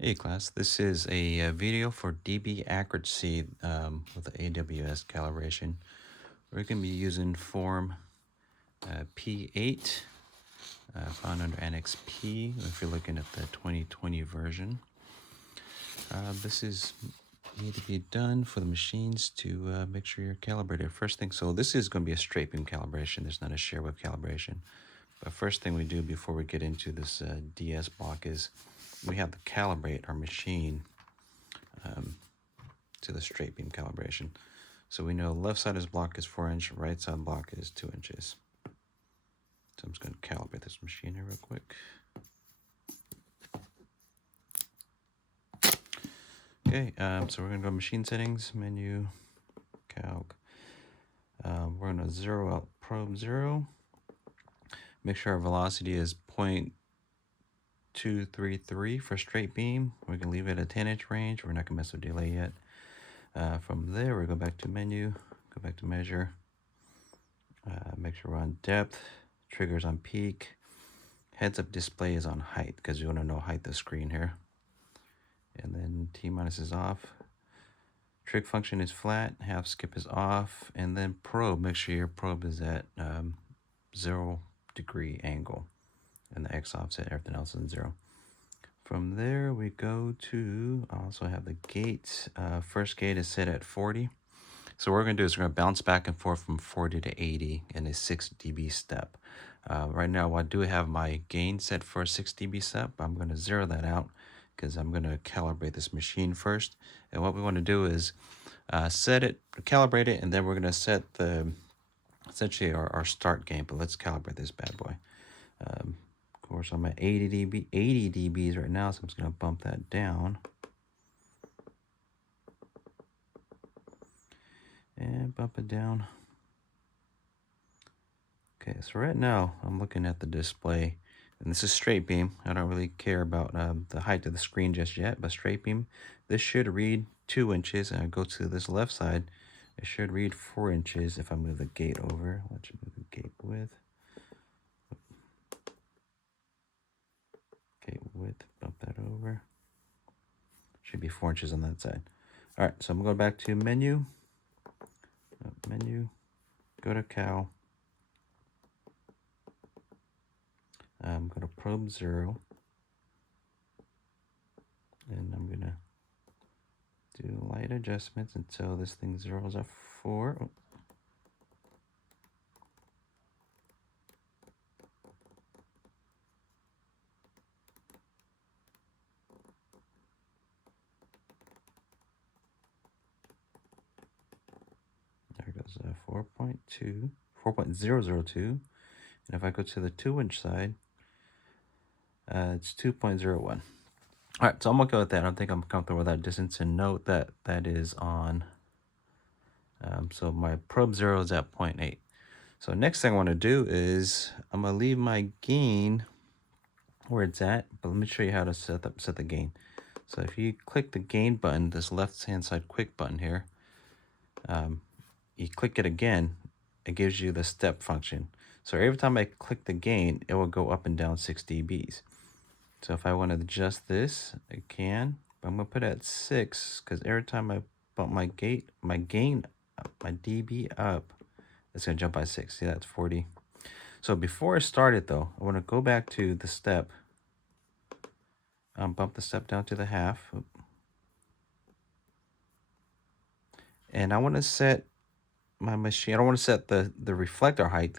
Hey class, this is a video for dB accuracy with the AWS calibration. We're going to be using form P8 found under Annex P if you're looking at the 2020 version. This is need to be done for the machines to make sure you're calibrated. First thing, so this is going to be a straight beam calibration. There's not a shear wave calibration. But first thing we do before we get into this DS block is we have to calibrate our machine to the straight beam calibration. So we know left side of this block is 4 inch, right side block is 2 inches. So I'm just going to calibrate this machine here real quick. Okay, so we're going to go machine settings, menu, calc. We're going to zero out probe 0. Make sure our velocity is 0.233 for straight beam. We're going to leave it at 10-inch range. We're not going to mess with delay yet. From there, we go back to menu, go back to measure. Make sure we're on depth, triggers on peak, heads up display is on height because you want to know height of the screen here. And then T minus is off. Trig function is flat, half skip is off, and then probe, make sure your probe is at 0 degree angle and the X offset, everything else is 0. From there we go to, I also have the gate. First gate is set at 40. So what we're going to do is we're going to bounce back and forth from 40 to 80 in a 6 dB step. Right now, I do have my gain set for a 6 dB step. I'm going to zero that out because I'm going to calibrate this machine first. And what we want to do is set it, calibrate it, and then we're going to set the essentially our start gain. But let's calibrate this bad boy. Of course, I'm at 80 dBs right now, so I'm just going to bump that down. And bump it down. Okay, so right now I'm looking at the display, and this is straight beam. I don't really care about the height of the screen just yet, but straight beam, this should read 2 inches, and I go to this left side, it should read 4 inches if I move the gate over. Let's move the gate width. Gate width, bump that over. Should be 4 inches on that side. All right, so I'm going back to menu, go to cal. I'm going to probe 0, and I'm going to do light adjustments until this thing zeroes at 4. Oh. There goes 4.002. And if I go to the 2 inch side, it's 2.01. All right, so I'm okay with that. I don't think I'm comfortable with that distance. And note that that is on, so my probe 0 is at 0.8. So next thing I want to do is I'm going to leave my gain where it's at, but let me show you how to set the gain. So if you click the gain button, this left-hand side quick button here, you click it again, it gives you the step function. So every time I click the gain, it will go up and down 6 dBs. So if I want to adjust this, I can, but I'm going to put it at 6 because every time I bump my gain up, my dB up, it's going to jump by 6. See, that's 40. So before I start it though, I want to go back to the step, bump the step down to the half. And I want to set my machine, I don't want to set the reflector height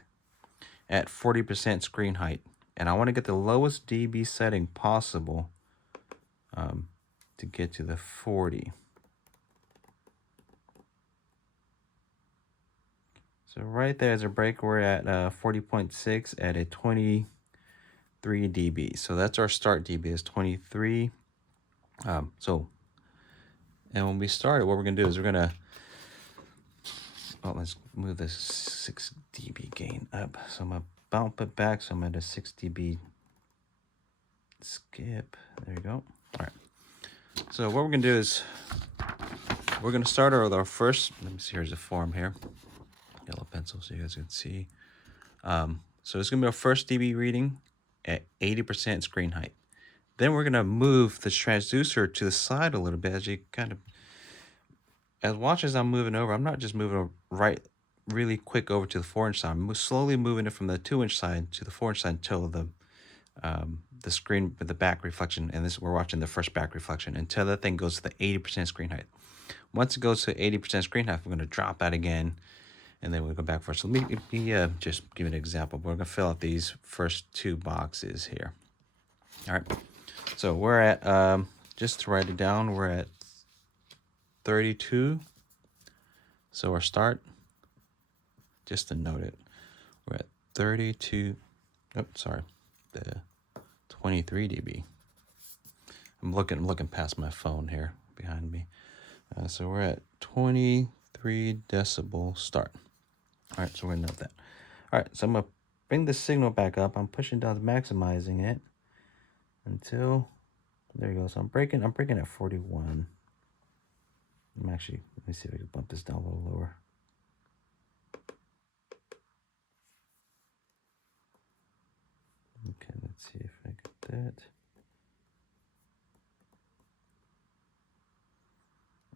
at 40% screen height. And I want to get the lowest dB setting possible to get to the 40. So right there is a break. We're at 40.6 at a 23 dB. So that's our start dB is 23. And when we start it, what we're going to do is we're going to, let's move this 6 dB gain up. So I'm going to bump it back. So I'm at a 6 dB skip. There you go. All right. So what we're going to do is we're going to start with our first, let me see, here's a form here. Yellow pencil so you guys can see. So it's going to be our first dB reading at 80% screen height. Then we're gonna move the transducer to the side a little bit as you kind of, as watch as I'm moving over. I'm not just moving right really quick over to the 4-inch side. I'm slowly moving it from the 2-inch side to the 4-inch side until the screen with the back reflection, and this we're watching the first back reflection, until that thing goes to the 80% screen height. Once it goes to 80% screen height, we're going to drop that again, and then we'll go back for it. So let me just give an example. We're going to fill out these first 2 boxes here. All right. So we're at, just to write it down, we're at 32. So our start, just to note it, we're at 32. Oh, sorry, the 23 dB. I'm looking past my phone here behind me. So we're at 23 decibel start. All right, so we're gonna note that. All right, so I'm gonna bring the signal back up. I'm pushing down, maximizing it until, there you go. So I'm breaking at 41. Let me see if I can bump this down a little lower. Okay, let's see if I get that.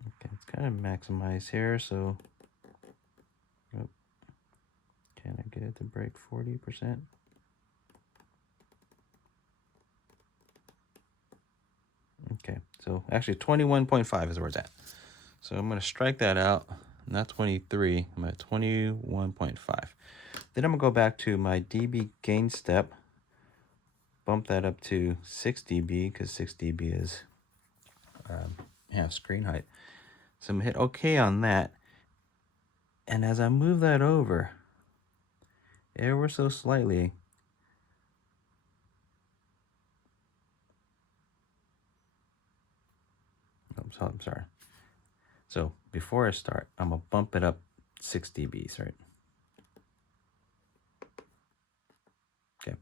Okay, it's kind of maximized here, so oh, can I get it to break 40%? Okay, so actually 21.5 is where it's at. So I'm going to strike that out, not 23, I'm at 21.5. Then I'm going to go back to my dB gain step, bump that up to 6 dB, because 6 dB is half screen height. So I'm going to hit OK on that. And as I move that over, ever so slightly, I'm sorry. So before I start, I'm going to bump it up 6 dBs, right? Okay.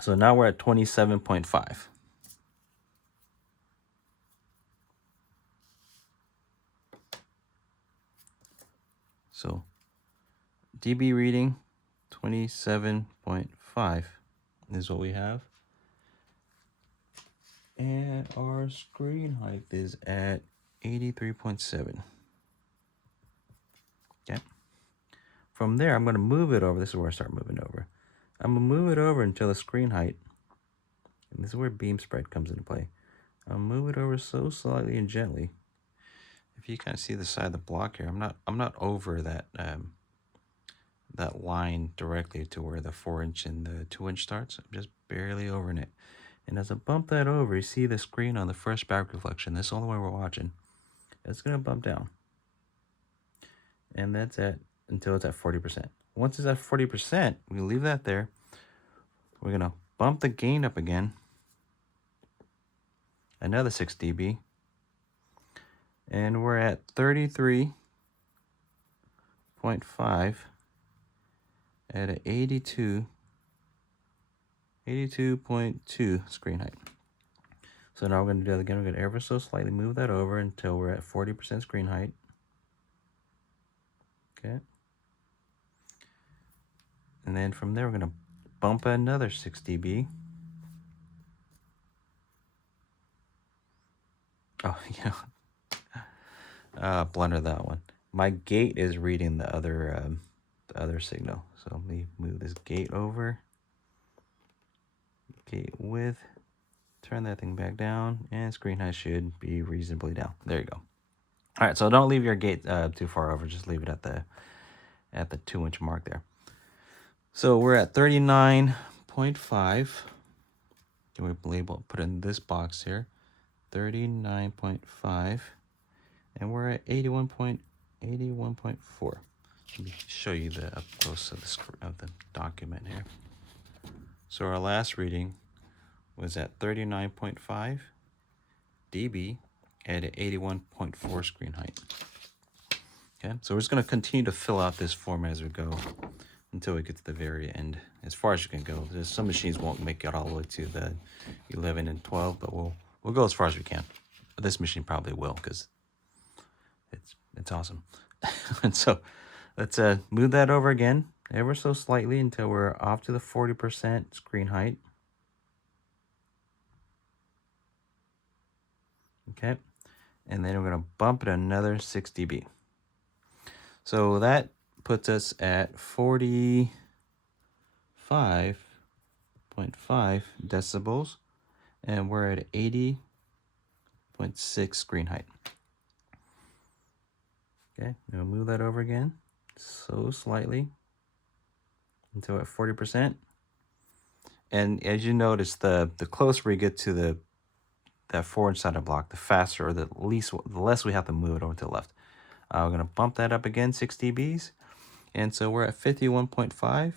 So now we're at 27.5. So dB reading 27.5 is what we have. And our screen height is at 83.7. Okay. From there, I'm going to move it over. This is where I start moving over. I'm going to move it over until the screen height, and this is where beam spread comes into play. I'll move it over so slightly and gently. If you kind of see the side of the block here, I'm not over that that line directly to where the 4-inch and the 2-inch starts. I'm just barely over it. And as I bump that over, you see the screen on the first back reflection. This is the only way we're watching. It's going to bump down. And that's until it's at 40%. Once it's at 40%, we leave that there. We're going to bump the gain up again. Another 6 dB. And we're at 33.5 at an 82.2 screen height. So now we're going to do that again. We're going to ever so slightly move that over until we're at 40% screen height. Okay. And then from there, we're going to bump another 6 dB. Oh, blunder that one. My gate is reading the other signal. So let me move this gate over. Gate width. Turn that thing back down, and screen height should be reasonably down. There you go. All right, so don't leave your gate too far over. Just leave it at the 2-inch mark there. So we're at 39.5. Can we put in this box here? 39.5, and we're at 81.4. Let me show you the up close of the document here. So our last reading was at 39.5 dB at 81.4 screen height. Okay, so we're just going to continue to fill out this form as we go until we get to the very end, as far as you can go. There's some machines won't make it all the way to the 11 and 12, but we'll go as far as we can. But this machine probably will, because it's awesome. And so let's move that over again ever so slightly until we're off to the 40% screen height. Okay. And then we're going to bump it another 6 dB. So that puts us at 45.5 decibels, and we're at 80.6 screen height. Okay, I'm gonna move that over again, so slightly, until at 40%. And as you notice, the closer we get to that forward side of the block, the faster, or the less we have to move it over to the left. We're gonna bump that up again, 6 dBs, and so we're at 51.5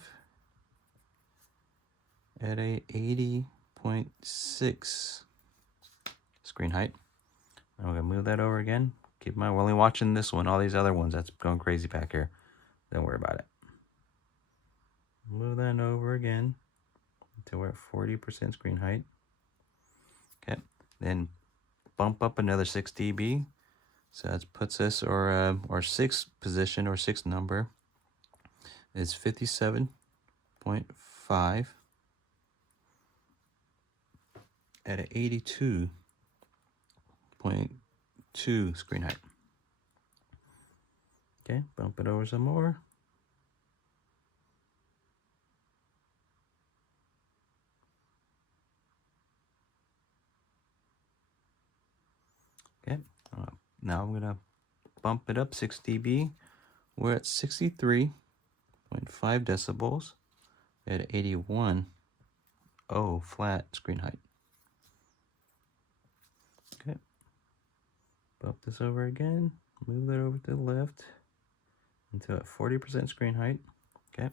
at a 80.6 screen height. And we're gonna move that over again. Keep in mind, we're only watching this one. All these other ones, that's going crazy back here. Don't worry about it. Move that over again until we're at 40% screen height. Okay, then bump up another 6 dB. So that puts us, our sixth position, or sixth number, is 57.5 at an 82.2 screen height. Okay, bump it over some more. Okay, now I'm gonna bump it up 6 dB. We're at 63.5 decibels at 81.0 flat screen height. Okay, bump this over again, move that over to the left until at 40% screen height. Okay,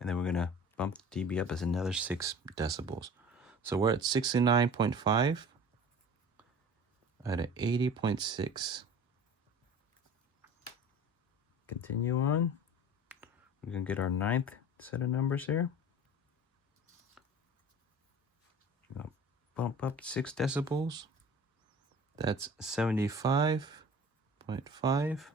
and then we're gonna bump the dB up as another 6 decibels. So we're at 69.5 at an 80.6. Continue on. We're gonna get our ninth set of numbers here. Bump up 6 decibels. That's 75.5.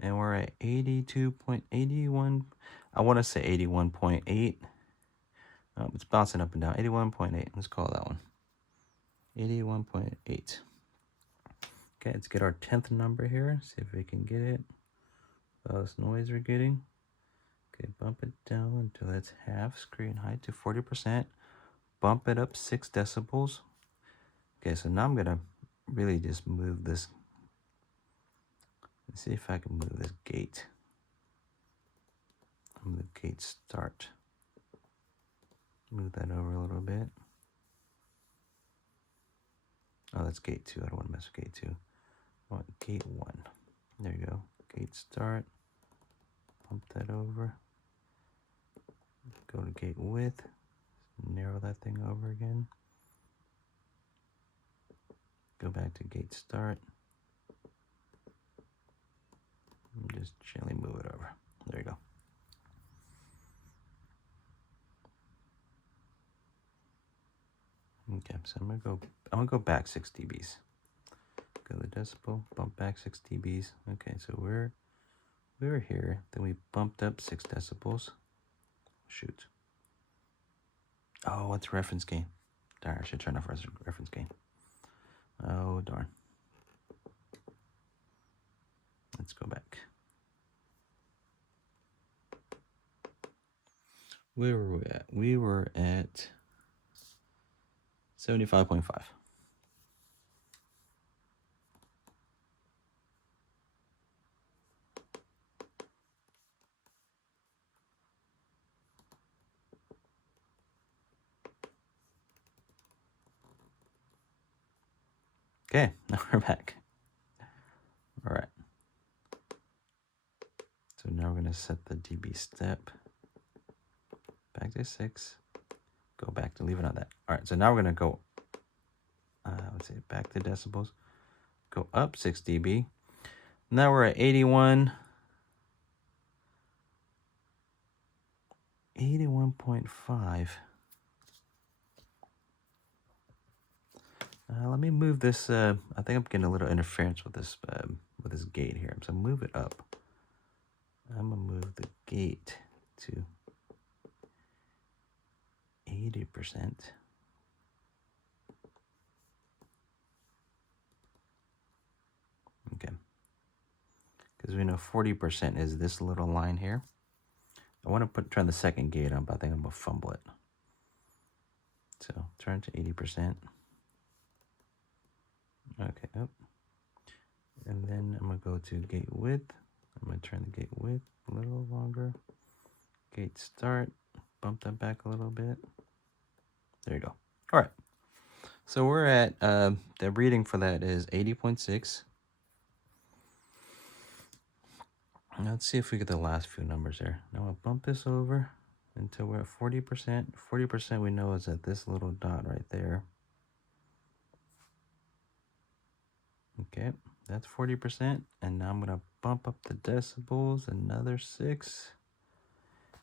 And we're at 82.81. I want to say 81.8. It's bouncing up and down. 81.8. Let's call that one. 81.8. Okay, let's get our 10th number here. See if we can get it. All this noise we're getting. Okay, bump it down until it's half screen height to 40%. Bump it up 6 decibels. Okay, so now I'm gonna really just move this. Let's see if I can move this gate. Move the gate start. Move that over a little bit. Oh, that's gate 2. I don't want to mess with gate 2. I want gate 1. There you go. Gate start. Bump that over. Go to gate width. Narrow that thing over again. Go back to gate start. And just gently move it over. There you go. Okay, so I'm gonna go back 6 dBs. Go to the decibel, bump back 6 dBs. Okay, so we were here, then we bumped up 6 decibels. Shoot. Oh, what's reference gain? Darn, I should turn off reference gain. Oh, darn. Let's go back. Where were we at? We were at 75.5. Okay, now we're back. All right. So now we're going to set the dB step back to 6. Go back to leave it on that. All right, so now we're going to go, let's see, back to decibels. Go up 6 dB. Now we're at 81.5. Let me move this. I think I'm getting a little interference with this gate here. So move it up. I'm gonna move the gate to 80%. because we know 40% is this little line here. I want to turn the second gate on, but I think I'm going to fumble it. So turn to 80%. Okay, up. And then I'm going to go to gate width. I'm going to turn the gate width a little longer. Gate start. Bump that back a little bit. There you go. All right. So we're at, the reading for that is 80.6. Let's see if we get the last few numbers there. Now I'll bump this over until we're at 40%. 40% we know is at this little dot right there. Okay, that's 40%. And now I'm going to bump up the decibels another 6.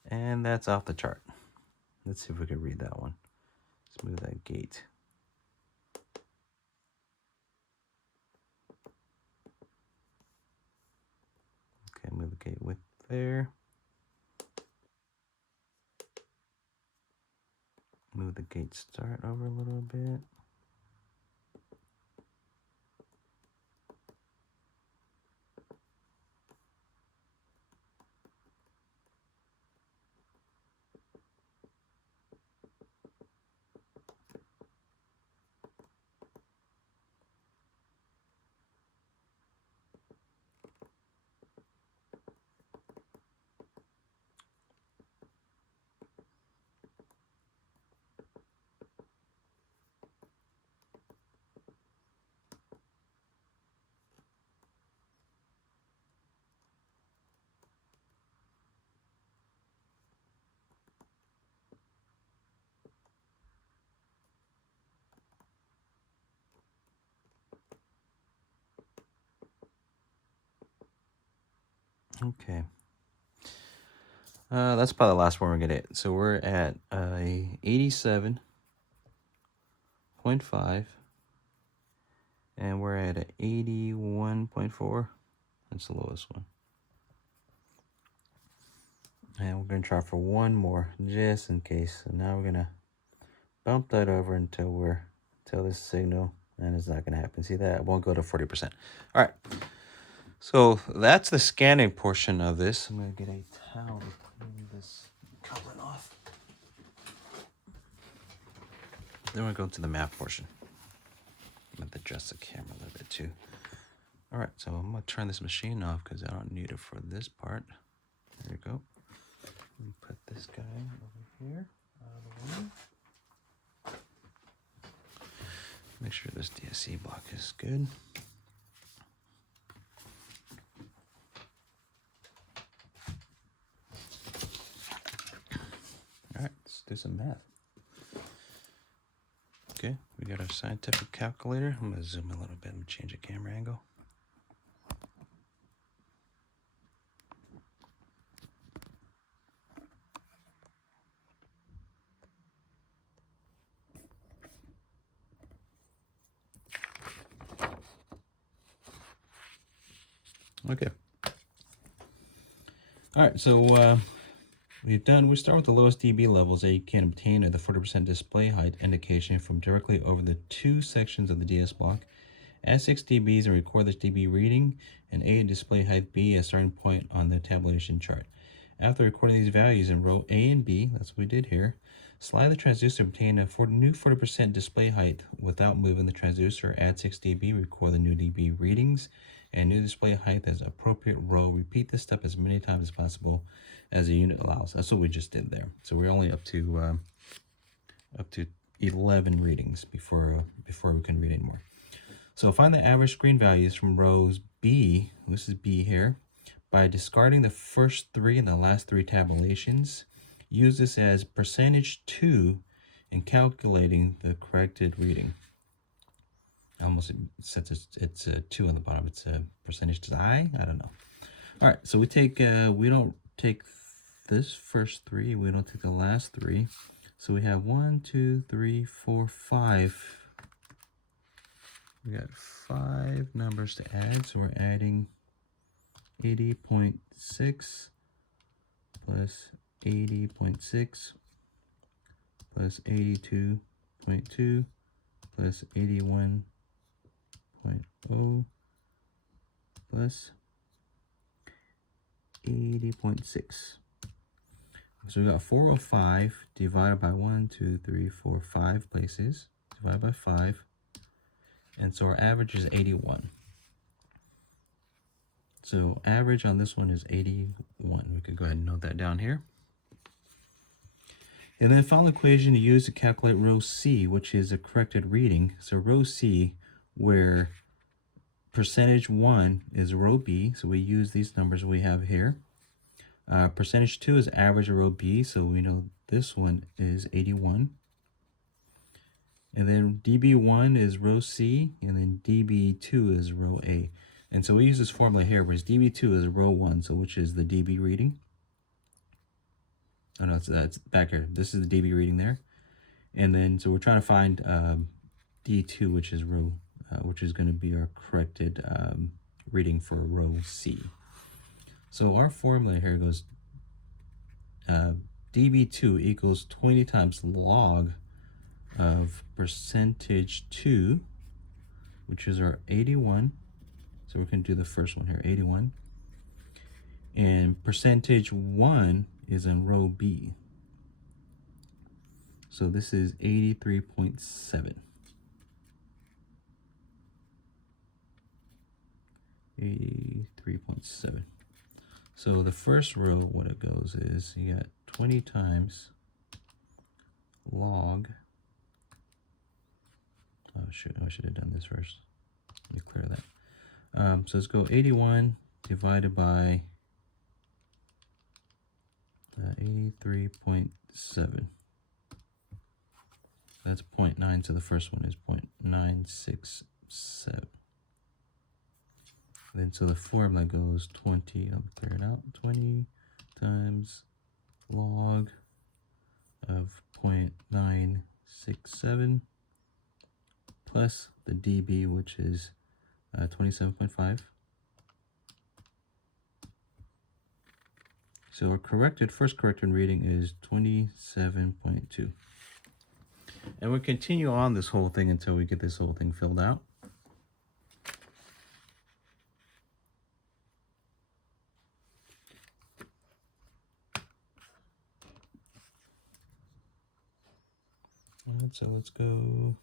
And that's off the chart. Let's see if we can read that one. Let's move that gate. Okay, move the gate width there. Move the gate start over a little bit. Okay. That's probably the last one we're gonna hit. So we're at 87.5, and we're at 81.4. That's the lowest one. And we're gonna try for one more, just in case. So now we're gonna bump that over until this signal, and it's not gonna happen. See that? It won't go to 40%. All right. So that's the scanning portion of this. I'm gonna get a towel to clean this covering off. Then we'll go to the math portion. I'm gonna adjust the camera a little bit too. All right, so I'm gonna turn this machine off because I don't need it for this part. There we go. Let me put this guy over here out of the way. Make sure this DSC block is good. All right, let's do some math. Okay, we got our scientific calculator. I'm gonna zoom a little bit and change the camera angle. Okay. All right, so we start with the lowest dB levels that you can obtain at the 40% display height indication from directly over the two sections of the DS block. Add 6 dBs and record the dB reading, and A display height B as starting point on the tabulation chart. After recording these values in row A and B, that's what we did here, slide the transducer to obtain a new 40% display height without moving the transducer. Add 6 dB, record the new dB readings, and new display height as appropriate row. Repeat this step as many times as possible as the unit allows. That's what we just did there. So we're only up to 11 readings before we can read anymore. So find the average screen values from rows B, this is B here, by discarding the first 3 and the last 3 tabulations. Use this as percentage 2 in calculating the corrected reading. Almost since it's a 2 on the bottom, it's a percentage to I don't know. All right, so we don't take this first 3, we don't take the last 3. So we have 1, 2, 3, 4, 5. We got 5 numbers to add, so we're adding 80.6 plus 80.6 plus 82.2 plus 81.0 plus 80.6. So we got 405 divided by 1, 2, 3, 4, 5 places, divided by 5. And so our average is 81. So average on this one is 81. We could go ahead and note that down here. And then final equation to use to calculate row C, which is a corrected reading. So row C, where percentage 1 is row B, so we use these numbers we have here. Percentage 2 is average of row B, so we know this one is 81. And then DB1 is row C, and then DB2 is row A. And so we use this formula here, whereas DB2 is row 1, so which is the DB reading. Oh no, that's back here. This is the DB reading there. And then, so we're trying to find D2, which is row, which is going to be our corrected reading for row C. So our formula here goes DB2 equals 20 times log of percentage 2, which is our 81. So we're going to do the first one here, 81. And percentage 1 is in row B. So this is 83.7. 83.7. So the first row, what it goes is you got 20 times log. Oh shoot, I should have done this first. Let me clear that. So let's go 81 divided by 83.7. That's 0.9, so the first one is 0.967. Then so the formula goes 20, I'll clear it out, 20 times log of 0.967 plus the dB, which is 27.5. So our first corrected reading is 27.2. And we'll continue on this whole thing until we get this whole thing filled out. All right, so let's go